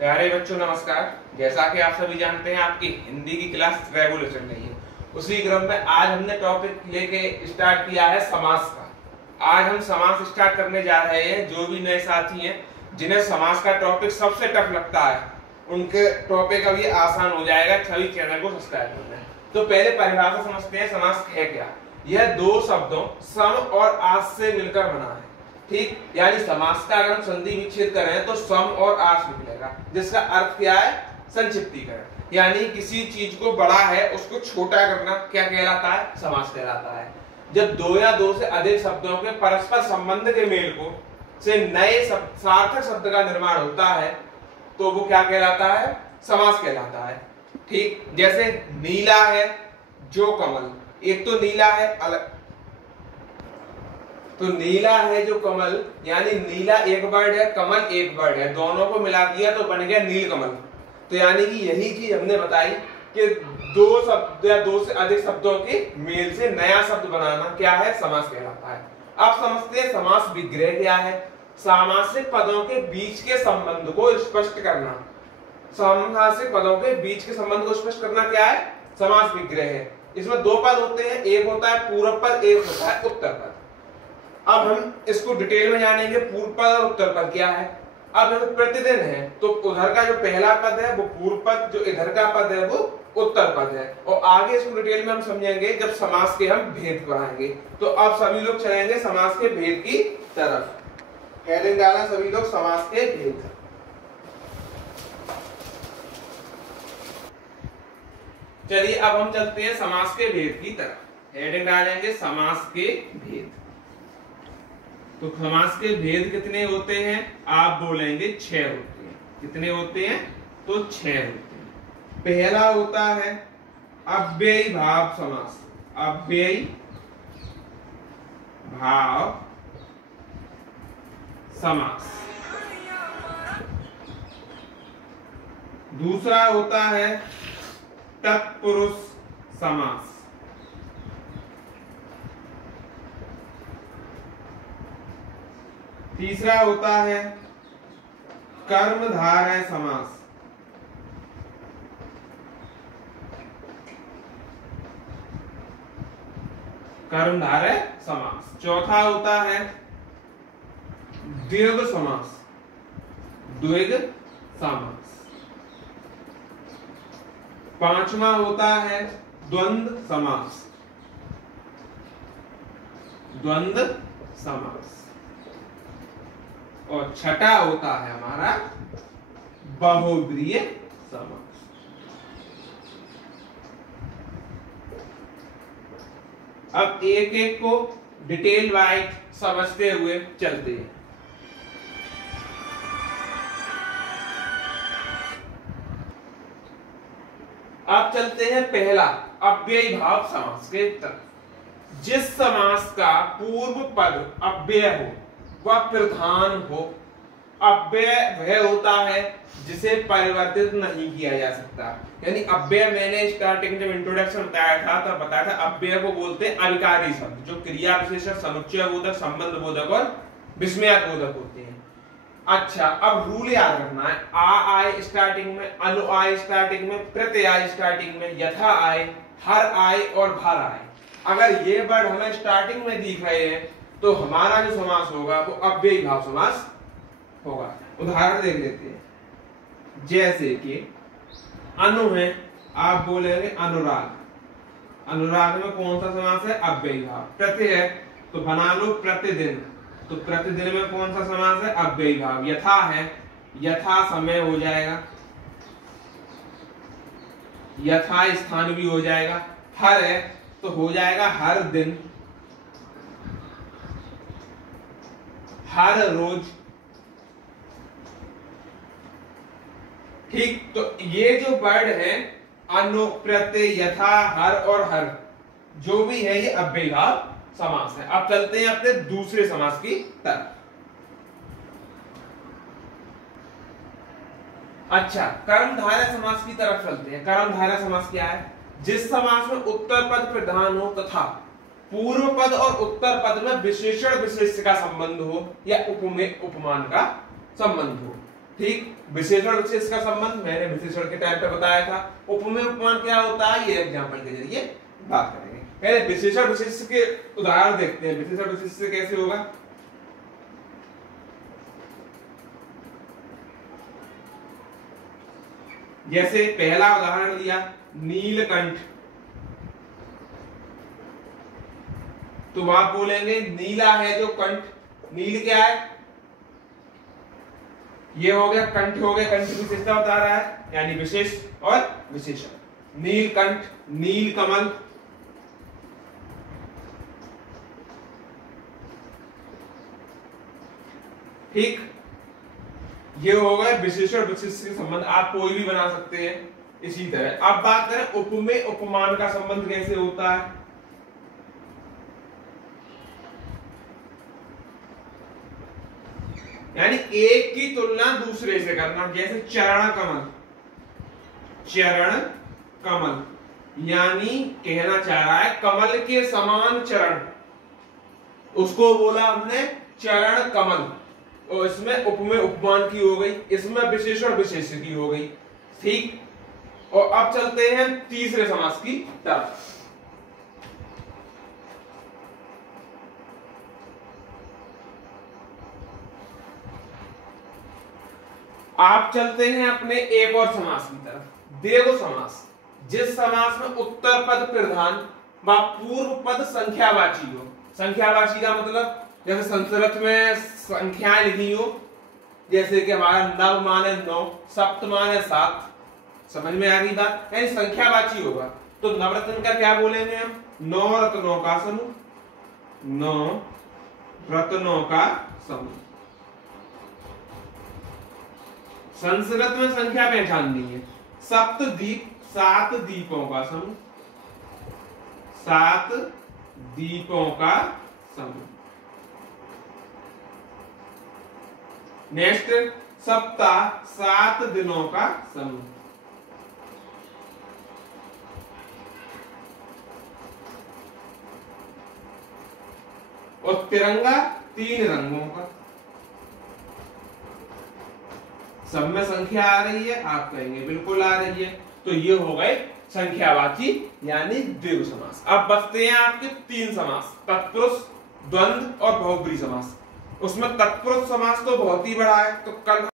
प्यारे बच्चों नमस्कार। जैसा कि आप सभी जानते हैं आपकी हिंदी की क्लास रेगुलर चल रही है। उसी क्रम में आज हमने टॉपिक लेके स्टार्ट किया है समास का। आज हम समास स्टार्ट करने जा रहे हैं। जो भी नए साथी हैं जिन्हें समास का टॉपिक सबसे टफ लगता है उनके टॉपिक अब ये आसान हो जाएगा। सभी चैनल को सब्सक्राइब करना है। तो पहले परिभाषा समझते हैं समास है क्या। यह दो शब्दों सम और आस से मिलकर बना है। ठीक, यानी समास का अगर हम संधि विच्छेद करें तो सम और आस निकलेगा, जिसका अर्थ क्या है? संक्षिप्तीकरण। यानी किसी चीज को बड़ा है उसको छोटा करना क्या कहलाता है? समास कहलाता है। जब दो या दो से अधिक शब्दों के परस्पर संबंध के मेल को से नए सार्थक शब्द का निर्माण होता है तो वो क्या कहलाता है? समास कहलाता है। ठीक, जैसे नीला है जो कमल, एक तो नीला है अलग, तो नीला है जो कमल, यानी नीला एक वर्ड है, कमल एक वर्ड है, दोनों को मिला दिया तो बन गया नील कमल। तो यानी कि यही चीज हमने बताई कि दो शब्द या दो से अधिक शब्दों के मेल से नया शब्द बनाना क्या है? समास कहलाता है। अब समझते हैं समास विग्रह क्या है। सामासिक पदों के बीच के संबंध को स्पष्ट करना। सामासिक पदों के बीच के संबंध को स्पष्ट करना क्या है? समास विग्रह है। इसमें दो पद होते हैं, एक होता है पूर्व पद, एक होता है उत्तर पद। अब हम इसको डिटेल में जानेंगे। पूर्व पद और उत्तर पद क्या है। अब प्रतिदिन है तो उधर का जो पहला पद है वो पूर्व पद, जो इधर का पद है वो उत्तर पद है। और आगे इसको डिटेल में हम समझेंगे जब समास के हम भेद पढ़ाएंगे। तो अब सभी लोग चलेंगे समास के भेद की तरफ। हेडिंग डाला सभी लोग समास के भेद। चलिए अब हम चलते हैं समास के भेद की तरफ। हेडिंग डालेंगे समास के भेद। तो समास के भेद कितने होते हैं? आप बोलेंगे 6 होते हैं। कितने होते हैं? तो 6 होते हैं। पहला होता है अव्ययी भाव समास। अव्ययी भाव समास। दूसरा होता है तत्पुरुष समास। तीसरा होता है कर्मधारय समास। कर्मधारय समास। चौथा होता है द्विग समास। द्विग समास। पांचवा होता है द्वंद्व समास। द्वंद्व समास। और छठा होता है हमारा बहुब्रीहि समास। अब एक एक को डिटेल वाइज समझते हुए चलते हैं। अब चलते हैं पहला अव्ययी भाव समास के तरफ। जिस समास का पूर्व पद अव्यय हो वह प्रधान हो। अव्यय वह होता है जिसे परिवर्तित नहीं किया जा सकता। यानी अव्यय मैंने स्टार्टिंग जब इंट्रोडक्शन बताया था तब बताया था अव्यय को बोलते हैं अविकारी शब्द, जो क्रिया विशेषण, समुच्चय बोधक, संबंध बोधक और विस्मयक बोधक होते हैं। अच्छा, अब रूल याद रखना है। आ आए स्टार्टिंग में, अनु आए स्टार्टिंग में, प्रत्यय आए स्टार्टिंग में, यथा आए, हर आए और भर आए। अगर ये वर्ड हमें स्टार्टिंग में दिख रहे हैं तो हमारा जो समास होगा वो अव्ययी भाव समास होगा। उदाहरण देख लेते हैं। जैसे कि अनु है, आप बोलेंगे अनुराग। अनुराग में कौन सा समास है? अव्ययी भाव। प्रत्यय है तो बना लो प्रतिदिन, तो प्रतिदिन में कौन सा समास है? अव्ययी भाव। यथा है, यथा समय हो जाएगा, यथा स्थान भी हो जाएगा। हर है तो हो जाएगा हर दिन, हर रोज। ठीक, तो ये जो वर्ड है अनु, प्रत्यय, यथा, हर और हर, जो भी है ये अव्ययी भाव समास है। अब चलते हैं अपने दूसरे समास की तरफ। अच्छा, कर्मधारय समास की तरफ चलते हैं। कर्मधारय समास क्या है? जिस समास में उत्तर पद प्रधान हो तथा पूर्व पद और उत्तर पद में विशेषण विशेष्य का संबंध हो या उपमेय उपमान का संबंध हो। ठीक। विशेषण विशेष का संबंध मैंने विशेषण के टाइम पे बताया था। उपमेय उपमान क्या होता है, ये एग्जांपल के जरिए बात करेंगे। पहले विशेषण विशेष के उदाहरण देखते हैं। विशेषण विशेष से कैसे होगा, जैसे पहला उदाहरण लिया नीलकंठ, तो आप बोलेंगे नीला है जो कंठ, नील क्या है, ये हो गया कंठ, हो गया कंठ की विशेषता बता रहा है, यानी विशेष और विशेषण। नीलकंठ, नील कमल, ठीक। ये हो गए विशेषण विशेष के संबंध, आप कोई भी बना सकते हैं। इसी तरह अब बात करें उपमेय उपमान का संबंध कैसे होता है। यानी एक की तुलना दूसरे से करना, जैसे चरण कमल, चरण कमल, यानी कहना चाह रहा है कमल के समान चरण, उसको बोला हमने चरण कमल, और इसमें उपमेय उपमान की हो गई, इसमें विशेषण विशेष की हो गई, ठीक। और अब चलते हैं तीसरे समास की तरफ। आप चलते हैं अपने एक और समास की तरफ, देव समास। जिस समास में उत्तर पद प्रधान व पूर्व पद संख्यावाची हो। संख्यावाची का मतलब जैसे संस्कृत में संख्याएं लिखी हो, जैसे कि हमारा नव माने 9, सप्त माने 7, समझ में आ गई बात, यानी संख्यावाची होगा। तो नवरत्न का क्या बोलेंगे हम, 9 रत्नों का समूह, 9 रत्नों का समूह। संस्कृत में संख्या पहचाननी है, सप्तदीप, 7 दीपों का समूह, 7 दीपों का समूह। नेक्स्ट सप्ताह, 7 दिनों का समूह। और तिरंगा 3 रंगों का। सब में संख्या आ रही है, आप कहेंगे बिल्कुल आ रही है। तो ये हो गए संख्यावाची यानी द्विगु समास। अब बचते हैं आपके 3 समास, तत्पुरुष, द्वंद्व और बहुब्रीहि समास। उसमें तत्पुरुष समास तो बहुत ही बड़ा है, तो कल